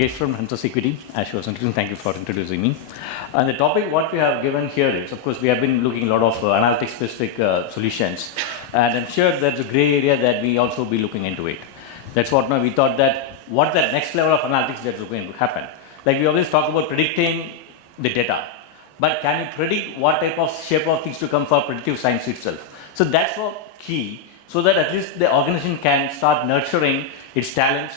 Nagesh from Hansa Cequity. As she was introducing, thank you for introducing me. And the topic what we have given here is, of course, we have been looking a lot of analytics-specific solutions, and I'm sure there's a gray area that we also be looking into it. That's what now we thought that what's the next level of analytics that's going to happen. Like we always talk about predicting the data, but can you predict what type of shape of things to come for predictive science itself? So that's what key, so that at least the organization can start nurturing its talents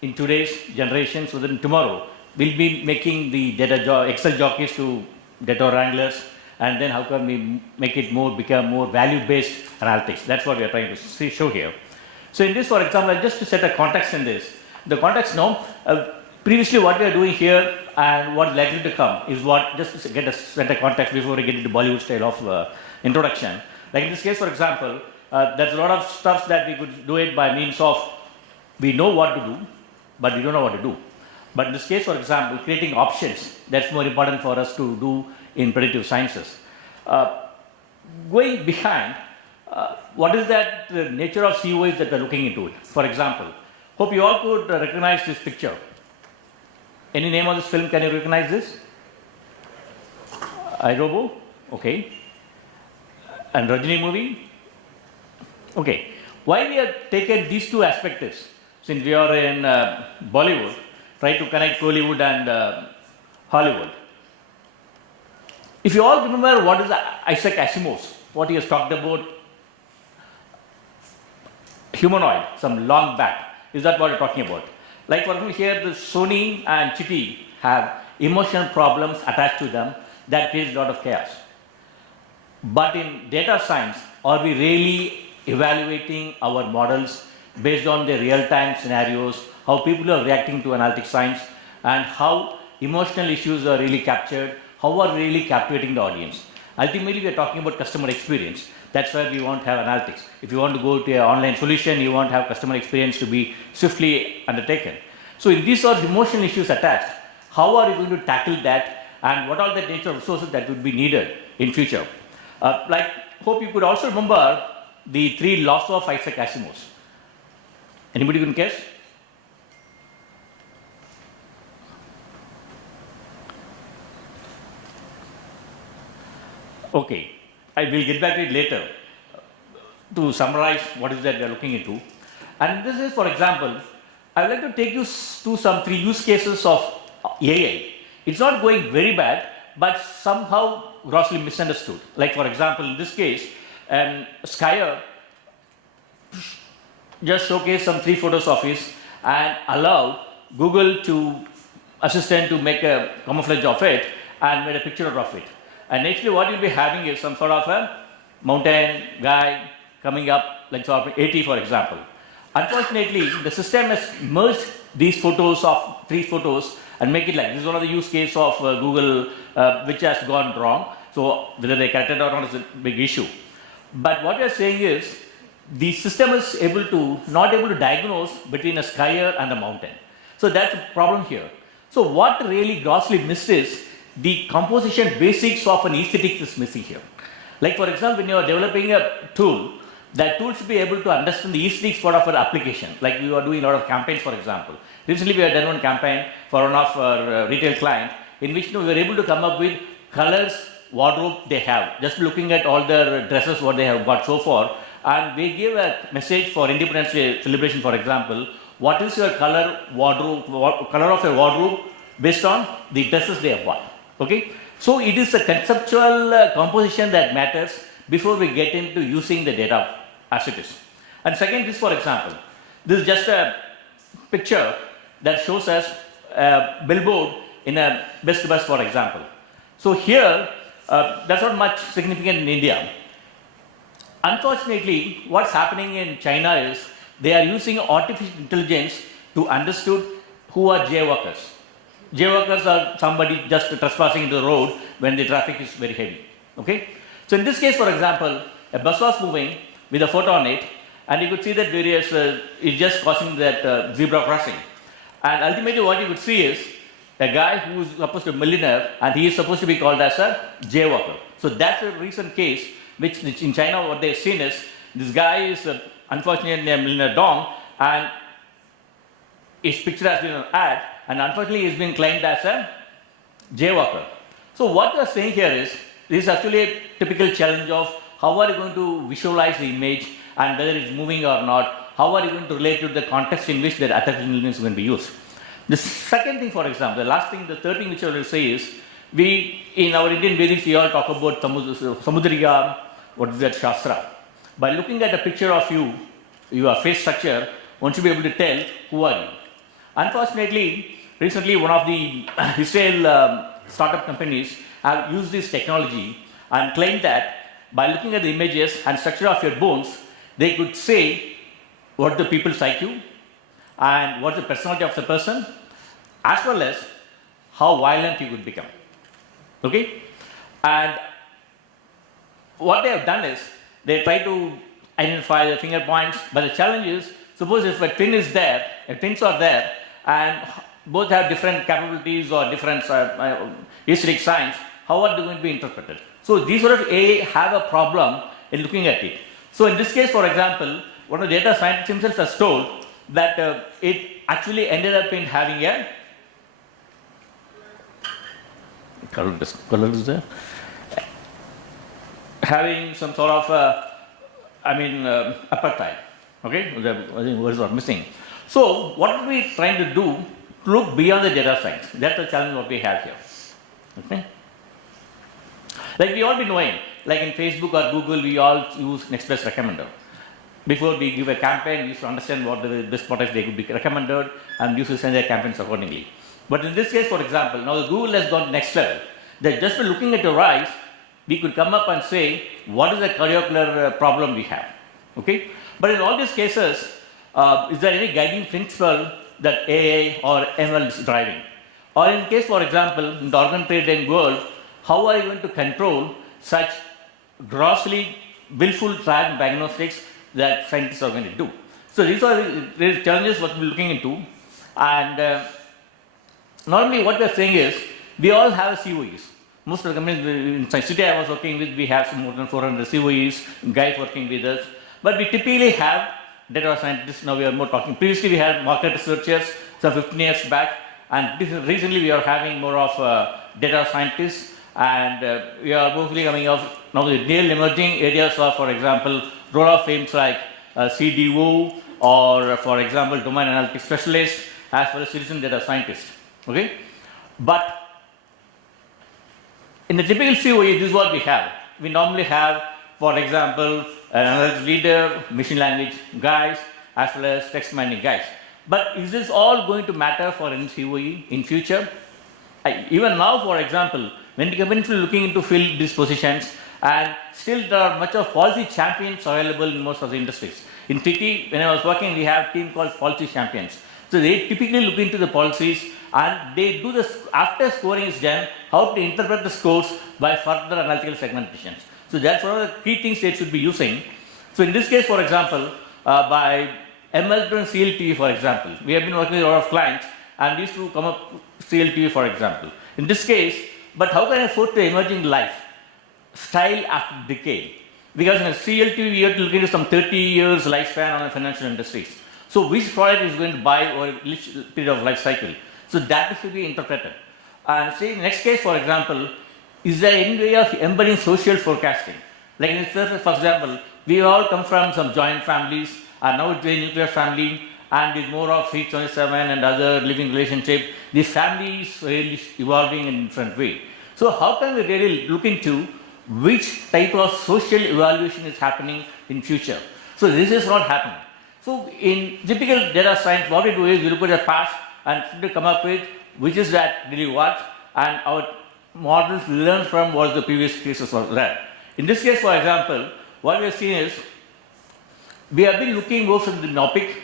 in today's generation, so that tomorrow we'll be making the data Excel jockeys to data wranglers, and then how can we make it become more value-based analytics? That's what we are trying to show here. So in this, for example, just to set a context in this, the context now, previously what we are doing here and what is likely to come is what, just to get a set a context before we get into Bollywood style of introduction. Like in this case, for example, there's a lot of stuff that we could do it by means of, we know what to do, but we don't know what to do. But in this case, for example, creating options, that's more important for us to do in predictive sciences. Going behind, what is that the nature of CoEs that we're looking into it? For example, hope you all could recognize this picture. Any name of this film, can you recognize this? iRobo, okay. And Rajini movie? Okay. Why we have taken these two aspects? Since we are in Bollywood, try to connect Kollywood and Hollywood. If you all remember what is Isaac Asimov, what he has talked about, humanoid, some long back, is that what you're talking about? Like for example here, the Sony and Chitty have emotional problems attached to them that creates a lot of chaos. But in data science, are we really evaluating our models based on the real-time scenarios, how people are reacting to analytic science, and how emotional issues are really captured, how are really captivating the audience? Ultimately, we are talking about customer experience. That's why we want to have analytics. If you want to go to an online solution, you want to have customer experience to be swiftly undertaken. So if these are emotional issues attached, how are you going to tackle that, and what are the nature of resources that would be needed in future? Like, hope you could also remember the 3 laws of Isaac Asimov. Anybody can guess? Okay, I will get back to it later to summarize what is that we are looking into. And this is, for example, I would like to take you to some 3 use cases of AI. It's not going very bad, but somehow grossly misunderstood. Like for example, in this case, Skyer just showcased some 3 photos of his and allowed Google Assistant to make a camouflage of it and made a picture of it. And actually what you'll be having is some sort of a mountain guy coming up, like sort of 80 for example. Unfortunately, the system has merged these photos of 3 photos and make it like, this is one of the use cases of Google which has gone wrong. So whether they corrected or not is a big issue. But what we are saying is, the system is not able to diagnose between a skyer and a mountain. So that's a problem here. So what really grossly missed is the composition basics of an aesthetic is missing here. Like for example, when you are developing a tool, that tool should be able to understand the aesthetics part of our application. Like we are doing a lot of campaigns, for example. Recently we have done one campaign for one of our retail clients in which we were able to come up with colors, wardrobe they have, just looking at all their dresses what they have got so far. And we give a message for Independence Day celebration, for example, what is your color of your wardrobe based on the dresses they have bought. Okay? So it is a conceptual composition that matters before we get into using the data as it is. And second, this for example, this is just a picture that shows us a billboard in a Best Bus, for example. So here, that's not much significant in India. Unfortunately, what's happening in China is they are using artificial intelligence to understand who are jaywalkers. Jaywalkers are somebody just trespassing into the road when the traffic is very heavy. Okay? So in this case, for example, a bus was moving with a photo on it, and you could see that it's just causing that zebra crossing. And ultimately what you could see is a guy who is supposed to be a millionaire, and he is supposed to be called as a jaywalker. So that's a recent case which in China what they've seen is this guy is unfortunately a millionaire dong, and his picture has been an ad, and unfortunately he's been claimed as a jaywalker. So what we are saying here is, this is actually a typical challenge of how are you going to visualize the image and whether it's moving or not, how are you going to relate to the context in which the artificial intelligence is going to be used. The second thing, for example, the last thing, the third thing which I will say is, we, in our Indian Vedics, we all talk about Samudriya, what is that, Shastra. By looking at a picture of you, your face structure, one should be able to tell who are you. Unfortunately, recently one of the Israel startup companies have used this technology and claimed that by looking at the images and structure of your bones, they could say what the people's IQ and what the personality of the person, as well as how violent you could become. Okay? And what they have done is, they try to identify the finger points, but the challenge is, suppose if a twin is there, twins are there, and both have different capabilities or different historic signs, how are they going to be interpreted? So these sort of AI have a problem in looking at it. So in this case, for example, one of the data scientists himself has told that it actually ended up in having a color is there, having some sort of apartheid. Okay, words are missing. So what are we trying to do? To look beyond the data science. That's the challenge what we have here. Okay. Like we all been knowing, like in Facebook or Google, we all use Next Best Recommender. Before we give a campaign, we used to understand what the best products they could be recommended and used to send their campaigns accordingly. But in this case, for example, now Google has gone next level. That just by looking at your eyes, we could come up and say what is the cardiovascular problem we have. Okay? But in all these cases, is there any guiding principle that AI or ML is driving? Or in case, for example, in the organ trading world, how are you going to control such grossly willful diagnostics that scientists are going to do? So these are the challenges what we're looking into. And normally what we're saying is, we all have CoEs. Most of the companies in the city I was working with, we have more than 400 CoEs, guys working with us. But we typically have data scientists. Now we are more talking. Previously we had market researchers, some 15 years back, and recently we are having more of data scientists, and we are mostly coming off now the real emerging areas of, for example, role of fames like CDO, or for example, domain analytics specialist, as well as citizen data scientist. Okay, but in the typical CoE, this is what we have. We normally have, for example, an analytics leader, machine language guys, as well as text mining guys. But is this all going to matter for any CoE in future? Even now, for example, when the companies are looking into fill these positions, and still there are much of policy champions available in most of the industries. In TT, when I was working, we have a team called policy champions. So they typically look into the policies, and they do this after scoring is done, how to interpret the scores by further analytical segmentations. So that's one of the key things they should be using. So in this case, for example, by ML-driven CLTV, for example, we have been working with a lot of clients, and we used to come up with CLTV, for example. In this case, but how can I afford the emerging life style after decade? Because in a CLTV, we have to look into some 30 years lifespan on the financial industries. So which product is going to buy over which period of life cycle? So that should be interpreted. And say next case, for example, is there any way of embedding social forecasting? Like in this case, for example, we all come from some joint families, and now it's a nuclear family, and with more of 327 and other living relationship, the family is really evolving in a different way. So how can we really look into which type of social evaluation is happening in future? So this is not happening. So in typical data science, what we do is we look at the past and try to come up with which is that really what, and our models learn from what the previous cases were there. In this case, for example, what we have seen is we have been looking more from the myopic,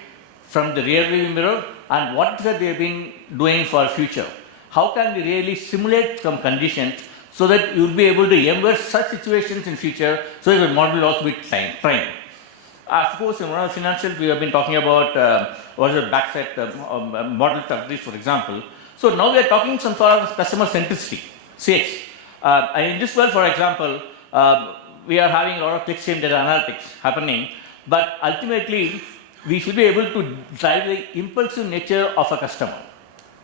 from the rear view mirror, and what is that we have been doing for future. How can we really simulate some conditions so that you will be able to embed such situations in future, so that the model will also be trained. Of course, in one of the financials, we have been talking about what is the backset model strategies, for example. So now we are talking some sort of customer centricity, CX. And in this world, for example, we are having a lot of click-stream data analytics happening, but ultimately, we should be able to drive the impulsive nature of a customer.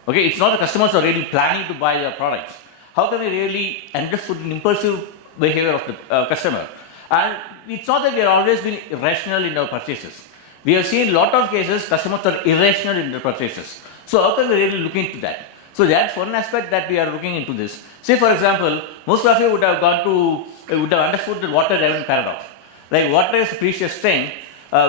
Okay, it's not the customers are really planning to buy your products. How can we really understand the impulsive behavior of the customer? And it's not that we are always been irrational in our purchases. We have seen a lot of cases customers are irrational in their purchases. So how can we really look into that? So that's one aspect that we are looking into this. Say for example, most of you would have understood the water-driven paradox. Like water is a precious thing,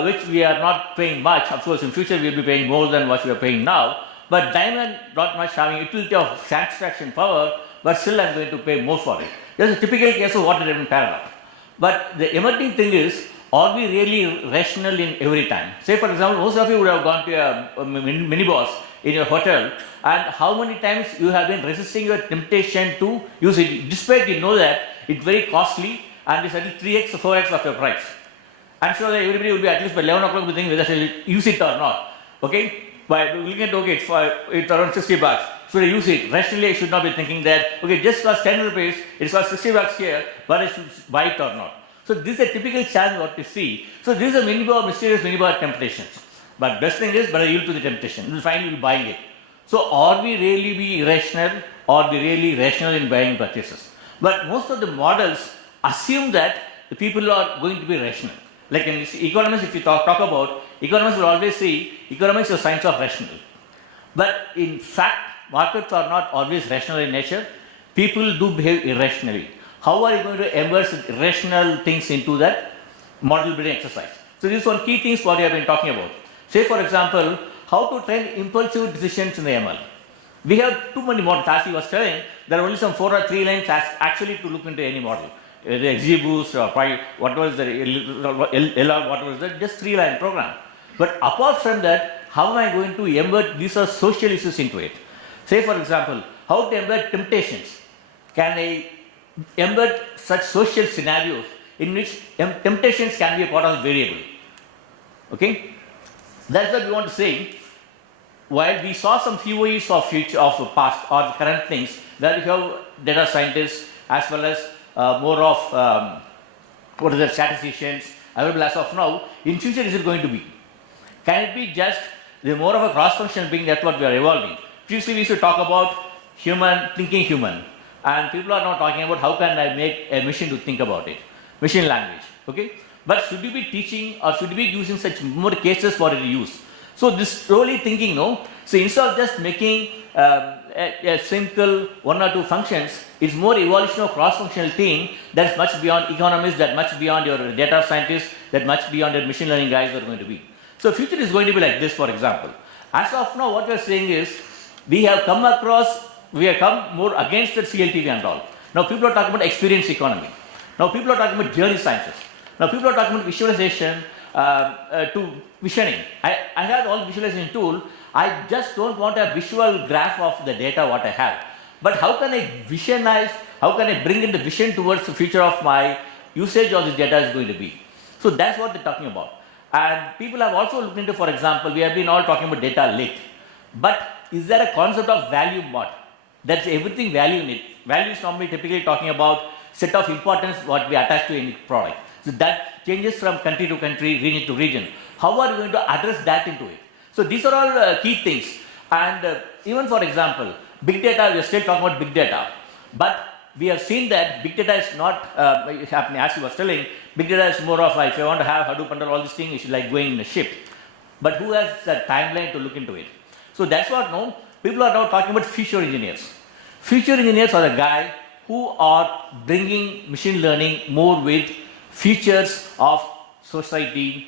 which we are not paying much. Of course, in future we will be paying more than what we are paying now. But diamond not much having utility of extraction power, but still I am going to pay more for it. That's a typical case of water-driven paradox. But the emerging thing is, are we really rational in every time? Say for example, most of you would have gone to a mini-boss in your hotel, and how many times you have been resisting your temptation to use it, despite you know that it's very costly and it's at least 3x or 4x of your price. I'm sure that everybody will be at least by 11 o'clock thinking whether they should use it or not. Okay? By looking at okay, it's around 60 bucks. Should I use it? Rationally, I should not be thinking that okay, just cost 10 rupees, it costs 60 bucks here, but I should buy it or not. So this is a typical challenge what we see. So this is a minibar, mysterious minibar temptations. But best thing is, but I yield to the temptation. We'll finally be buying it. So are we really be irrational or be really rational in buying purchases? But most of the models assume that the people are going to be rational. Like in economics, if you talk about, economists will always say economics is a science of rational. But in fact, markets are not always rational in nature. People do behave irrationally. How are you going to immerse irrational things into that model building exercise? So this is one key things what we have been talking about. Say for example, how to train impulsive decisions in the ML. We have too many models. As he was telling, there are only some 4 or 3 lines actually to look into any model. The XGBoost or what was the LR, what was that, just 3-line program. But apart from that, how am I going to embed these are social issues into it? Say for example, how to embed temptations. Can I embed such social scenarios in which temptations can be a part of the variable? Okay? That's what we want to say. While we saw some CoEs of future, of past or current things, where we have data scientists as well as more of statisticians available as of now. In future, is it going to be? Can it be just the more of a cross-functional being? That's what we are evolving. Previously, we used to talk about thinking human, and people are now talking about how can I make a machine to think about it, machine language. Okay, but should you be teaching or should you be using such more cases for it to use? So this slowly thinking, no. So instead of just making a simple 1 or 2 functions, it's more evolution of cross-functional thing that's much beyond economists, that much beyond your data scientists, that much beyond your machine learning guys are going to be. So future is going to be like this, for example. As of now, what we are saying is, we have come more against the CLTV and all. Now people are talking about experience economy. Now people are talking about journey sciences. Now people are talking about visualization to visioning. I have all the visualization tool. I just don't want a visual graph of the data what I have. But how can I visionize, how can I bring in the vision towards the future of my usage of this data is going to be. So that's what they're talking about. And people have also looked into, for example, we have been all talking about data lake. But is there a concept of value mod? That's everything value in it. Value is normally typically talking about set of importance what we attach to any product. So that changes from country to country, region to region. How are you going to address that into it? So these are all key things. And even for example, big data, we are still talking about big data. But we have seen that big data is not happening, as you was telling, big data is more of if you want to have Hadoop under all these things, it's like going in a ship. But who has the timeline to look into it? So that's what now, people are now talking about future engineers. Future engineers are the guy who are bringing machine learning more with features of society,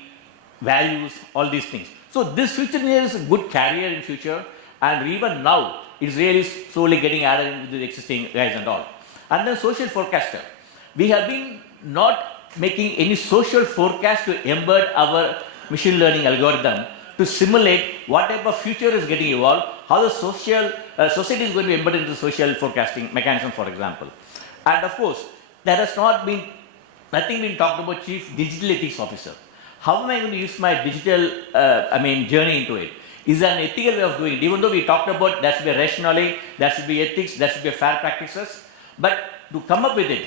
values, all these things. So this future engineer is a good career in future, and even now it's really slowly getting added into the existing guys and all. And then social forecaster. We have been not making any social forecast to embed our machine learning algorithm to simulate what type of future is getting evolved, how the society is going to embed into the social forecasting mechanism, for example. And of course, there has nothing been talked about chief digital ethics officer. How am I going to use my digital journey into it? Is there an ethical way of doing it? Even though we talked about there should be rationality, there should be ethics, there should be fair practices, but to come up with it,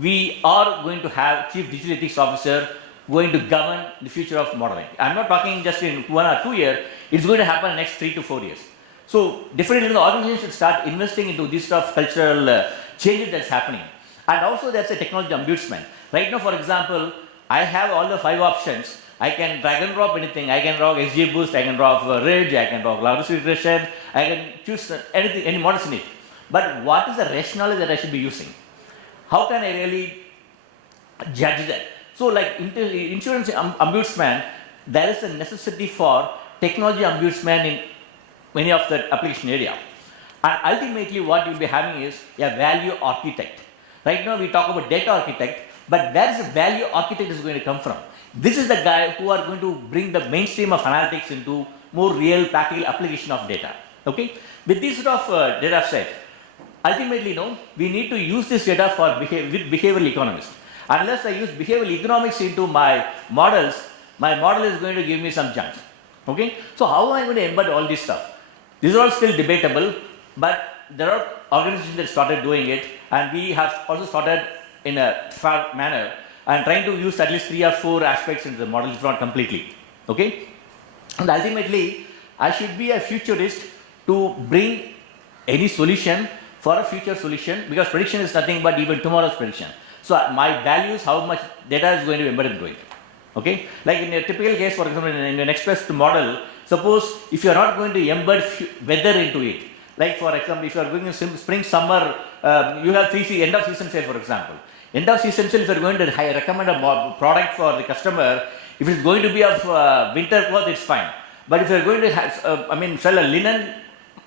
we are going to have chief digital ethics officer going to govern the future of modeling. I'm not talking just in 1 or 2 years, it's going to happen in the next 3 to 4 years. So definitely the organization should start investing into this sort of cultural changes that's happening. And also there's a technology ombudsman. Right now, for example, I have all the 5 options. I can drag and drop anything. I can drop XG boost, I can drop ridge, I can drop logistic regression, I can choose anything, any models in it. But what is the rationale that I should be using? How can I really judge that? So like insurance ombudsman, there is a necessity for technology ombudsman in many of the application area. And ultimately what you'll be having is a value architect. Right now we talk about data architect, but where is the value architect is going to come from? This is the guy who are going to bring the mainstream of analytics into more real practical application of data. Okay? With this sort of data set, ultimately we need to use this data for with behavioral economists. Unless I use behavioral economics into my models, my model is going to give me some junk. Okay? So how am I going to embed all this stuff? These are all still debatable, but there are organizations that started doing it, and we have also started in a fair manner and trying to use at least 3 or 4 aspects into the model, if not completely. Okay? And ultimately, I should be a futurist to bring any solution for a future solution, because prediction is nothing but even tomorrow's prediction. So my value is how much data is going to be embedded into it. Okay? Like in a typical case, for example, in an express model, suppose if you are not going to embed weather into it, like for example, if you are going to spring, summer, you have 3 end of season sale, for example. End of season sale, if you are going to recommend a product for the customer, if it's going to be of winter cloth, it's fine. But if you are going to have, sell a linen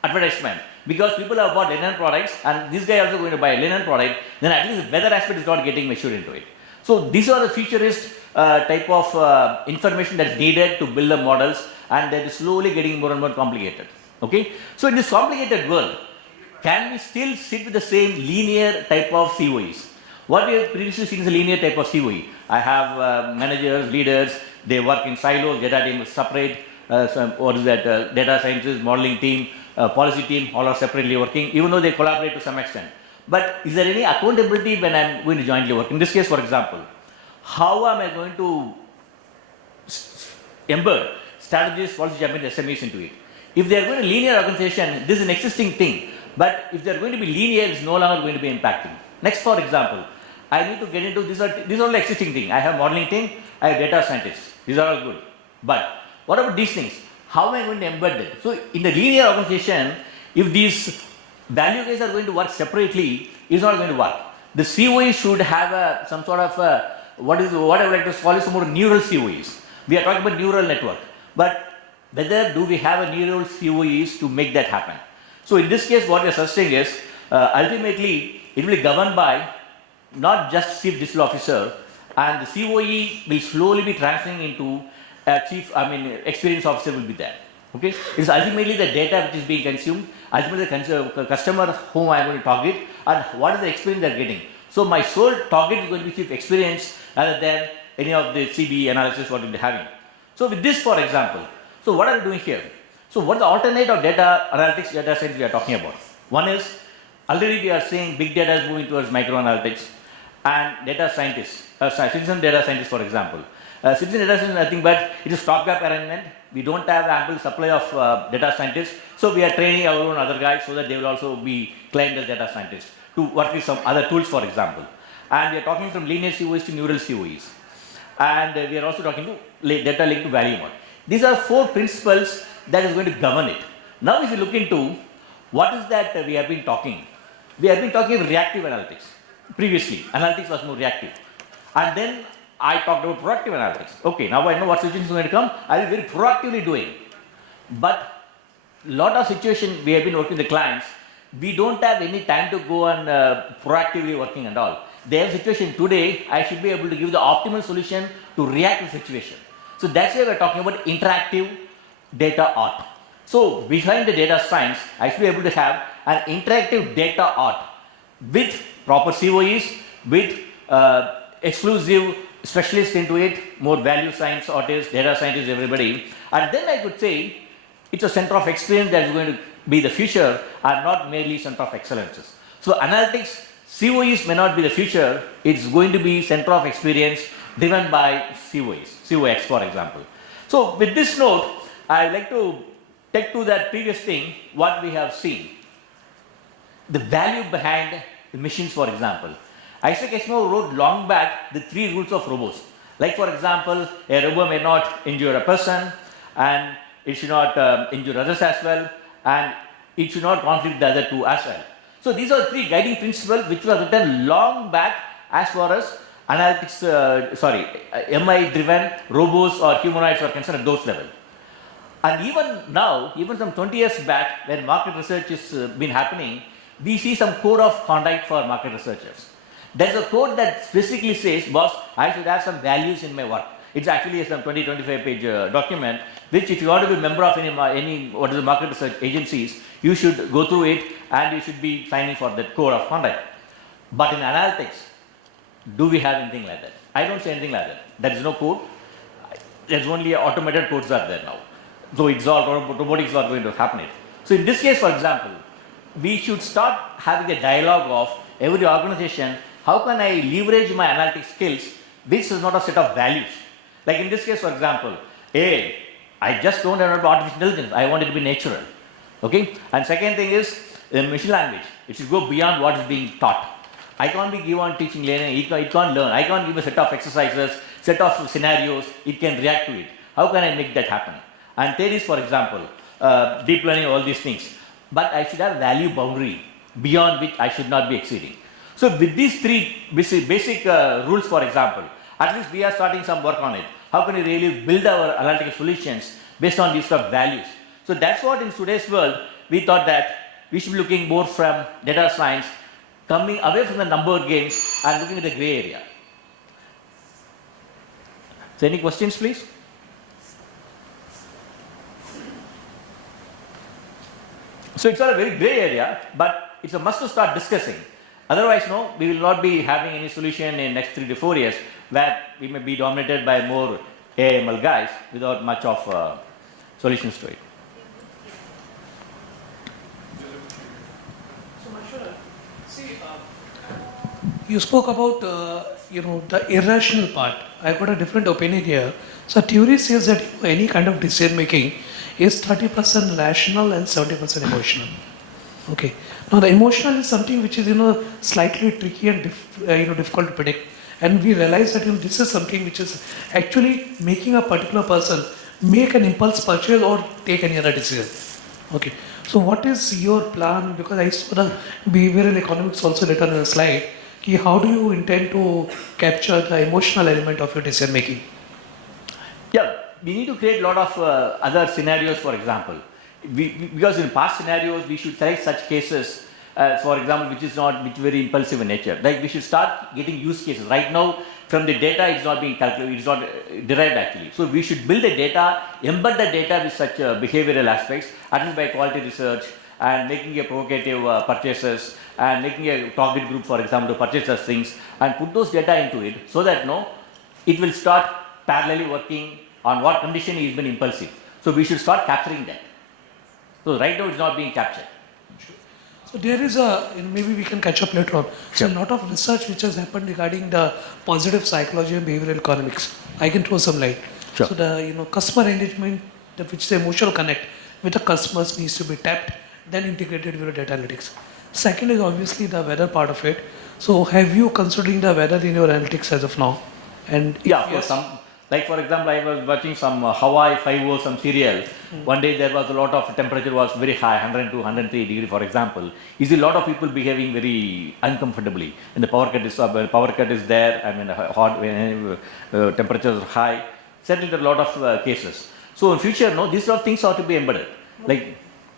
advertisement, because people have bought linen products and this guy also going to buy a linen product, then at least the weather aspect is not getting measured into it. So these are the futurist type of information that's needed to build the models, and that is slowly getting more and more complicated. Okay? So in this complicated world, can we still sit with the same linear type of CoEs? What we have previously seen is a linear type of CoE. I have managers, leaders, they work in silos, data team is separate, data scientists, modeling team, policy team, all are separately working, even though they collaborate to some extent. But is there any accountability when I am going to jointly work? In this case, for example, how am I going to embed strategies, policy champions, SMEs into it? If they are going to linear organization, this is an existing thing. But if they are going to be linear, it's no longer going to be impacting. Next, for example, I need to get into these are all existing things. I have modeling team, I have data scientists. These are all good. But what about these things? How am I going to embed them? So in the linear organization, if these value guys are going to work separately, it's not going to work. The CoE should have some sort of what I would like to call is more neural CoEs. We are talking about neural network. But whether do we have a neural CoEs to make that happen? So in this case, what we are suggesting is ultimately it will be governed by not just chief digital officer, and the CoE will slowly be transitioning into experience officer will be there. Okay, it's ultimately the data which is being consumed, ultimately the customer whom I am going to target, and what is the experience they are getting. So my sole target is going to be chief experience rather than any of the CB analysis what we will be having. So with this, for example, so what are we doing here? So what is the alternate of data analytics, data science we are talking about? One is, already we are saying big data is moving towards micro analytics, and data scientists, citizen data scientists, for example. Citizen data science is nothing but it is stopgap arrangement. We don't have ample supply of data scientists, so we are training our own other guys so that they will also be claimed as data scientists to work with some other tools, for example. And we are talking from linear CoEs to neural CoEs, and we are also talking to data linked to value model. These are 4 principles that is going to govern it. Now, if you look into what is that we have been talking, we have been talking reactive analytics. Previously, analytics was more reactive, and then I talked about proactive analytics. Okay, now I know what situation is going to come. I will be very proactively doing. But lot of situations we have been working with the clients, we don't have any time to go and proactively working and all. They have a situation today, I should be able to give the optimal solution to react to the situation. So that's why we are talking about interactive data art. So behind the data science, I should be able to have an interactive data art with proper CoEs, with exclusive specialists into it, more value science artists, data scientists, everybody. And then I could say it's a center of experience that is going to be the future, and not merely center of excellences. So analytics, CoEs may not be the future, it's going to be center of experience driven by CoEs, CoX, for example. So with this note, I would like to take to that previous thing, what we have seen, the value behind the machines, for example. Isaac Asimov wrote long back the 3 rules of robots. Like for example, a robot may not injure a person, and it should not injure others as well, and it should not conflict the other 2 as well. So these are 3 guiding principles which were written long back as far as analytics, MI-driven robots or humanoids are concerned at those levels. And even now, even some 20 years back, when market research has been happening, we see some code of conduct for market researchers. There's a code that specifically says, boss, I should have some values in my work. It's actually a some 20-25 page document, which if you want to be a member of any market research agencies, you should go through it and you should be signing for that code of conduct. But in analytics, do we have anything like that? I don't see anything like that. There is no code. There's only automated codes are there now. So it's all robotics are going to happen. So in this case, for example, we should start having a dialogue of every organization, how can I leverage my analytics skills, which is not a set of values. Like in this case, for example, I just don't have artificial intelligence, I want it to be natural. Okay? And second thing is, in machine language, it should go beyond what is being taught. I can't be given teaching learning, it can't learn, I can't give a set of exercises, set of scenarios, it can react to it. How can I make that happen? And third is, for example, deep learning, all these things. But I should have value boundary beyond which I should not be exceeding. So with these 3 basic rules, for example, at least we are starting some work on it. How can we really build our analytical solutions based on these sort of values? So that's what in today's world, we thought that we should be looking more from data science, coming away from the number games and looking at the gray area. So any questions, please? So it's not a very gray area, but it's a must to start discussing. Otherwise, no, we will not be having any solution in next 3 to 4 years where we may be dominated by more AML guys without much of solutions to it. You spoke about the irrational part. I've got a different opinion here. So theory says that any kind of decision making is 30% rational and 70% emotional. Okay. Now the emotional is something which is slightly tricky and difficult to predict. And we realize that this is something which is actually making a particular person make an impulse purchase or take any other decision. Okay. So what is your plan? Because I saw the behavioral economics also written on the slide. How do you intend to capture the emotional element of your decision making? Yeah, we need to create a lot of other scenarios, for example. Because in past scenarios, we should select such cases, for example, which is very impulsive in nature. Like we should start getting use cases. Right now, from the data, it's not being calculated, it's not derived actually. So we should build the data, embed the data with such behavioral aspects, at least by quality research, and making a provocative purchases, and making a target group, for example, to purchase such things, and put those data into it, so that it will start parallelly working on what condition is been impulsive. So we should start capturing that. So right now it's not being captured. So there is maybe we can catch up later on. So a lot of research which has happened regarding the positive psychology and behavioral economics. I can throw some light. Sure. So the customer engagement, which is the emotional connect with the customers, needs to be tapped, then integrated with data analytics. Second is obviously the weather part of it. So have you considering the weather in your analytics as of now? And yeah, for some, like for example, I was watching some Hawaii 5-0 some serial. One day there was a lot of temperature was very high, 102, 103 degree, for example. You see a lot of people behaving very uncomfortably. And the power cut is there. I mean, hot when temperatures are high. Certainly there are a lot of cases. So in future, these sort of things have to be embedded. Like,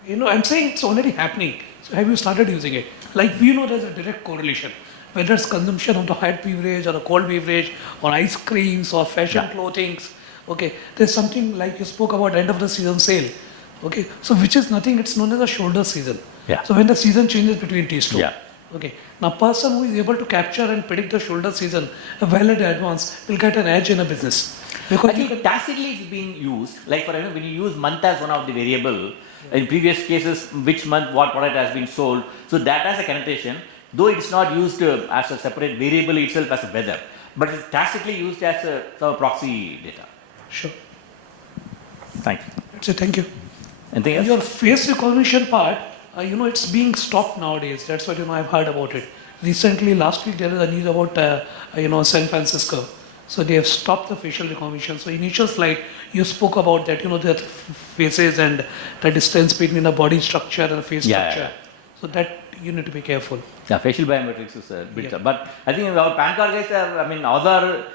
I'm saying it's already happening. So have you started using it? Like we know there's a direct correlation. Whether it's consumption of the hot beverage or a cold beverage or ice creams or fashion clothings. Okay, there's something like you spoke about end of the season sale. Okay, so which is nothing, it's known as a shoulder season. Yeah. So when the season changes between these two. Yeah. Okay, now person who is able to capture and predict the shoulder season well in advance will get an edge in a business. Because I think tacitly it's being used. Like for example, when you use month as one of the variable, in previous cases, which month what product has been sold. So that as a connotation, though it's not used as a separate variable itself as a weather, but it's tacitly used as a proxy data. Sure. Thank you. That's it. Thank you. Anything else? Your face recognition part, it's being stopped nowadays. That's what I've heard about it. Recently, last week there was a news about San Francisco. So they have stopped the facial recognition. So initial slide you spoke about that the faces and the distance between the body structure and the face Yeah, structure. yeah. So that you need to be careful. Yeah, facial biometrics is a bit Yeah. tough. But I think our PAN card guys Aadhaar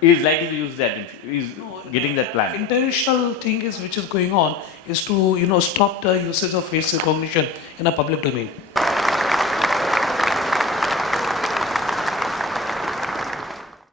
is likely to use that, is getting that plan. International thing is which is going on is to stop the usage of face recognition in a public domain.